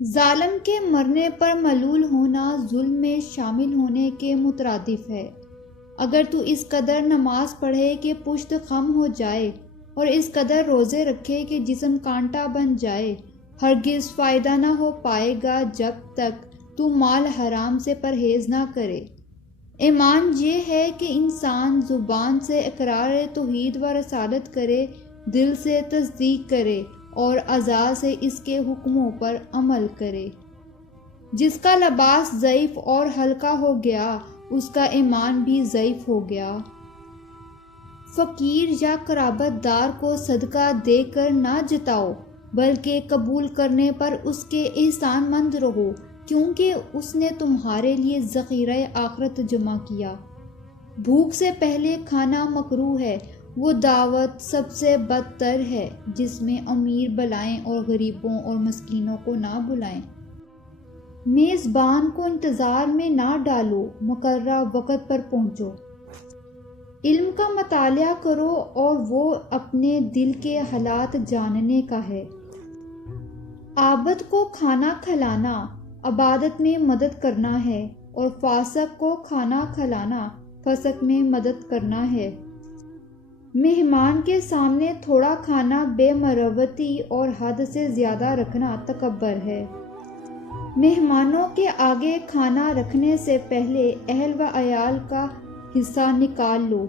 ظالم کے مرنے پر ملول ہونا ظلم میں شامل ہونے کے مترادف ہے۔ اگر تو اس قدر نماز پڑھے کہ پشت خم ہو جائے اور اس قدر روزے رکھے کہ جسم کانٹا بن جائے، ہرگز فائدہ نہ ہو پائے گا جب تک تو مال حرام سے پرہیز نہ کرے۔ ایمان یہ ہے کہ انسان زبان سے اقرار توحید و رسالت کرے، دل سے تصدیق کرے اور اعضاء سے اس کے حکموں پر عمل کرے۔ جس کا لباس ضعیف اور ہلکا ہو گیا، اس کا ایمان بھی ضعیف ہو گیا۔ فقیر یا قرابت دار کو صدقہ دے کر نہ جتاؤ، بلکہ قبول کرنے پر اس کے احسان مند رہو، کیونکہ اس نے تمہارے لیے ذخیرہ آخرت جمع کیا۔ بھوک سے پہلے کھانا مکروہ ہے، وہ دعوت سب سے بدتر ہے جس میں امیر بلائیں اور غریبوں اور مسکینوں کو نہ بلائیں۔ میزبان کو انتظار میں نہ ڈالو، مقررہ وقت پر پہنچو۔ علم کا مطالعہ کرو اور وہ اپنے دل کے حالات جاننے کا ہے۔ عابد کو کھانا کھلانا عبادت میں مدد کرنا ہے، اور فاسق کو کھانا کھلانا فسق میں مدد کرنا ہے۔ مہمان کے سامنے تھوڑا کھانا بے مروتی اور حد سے زیادہ رکھنا تکبر ہے۔ مہمانوں کے آگے کھانا رکھنے سے پہلے اہل و عیال کا حصہ نکال لو،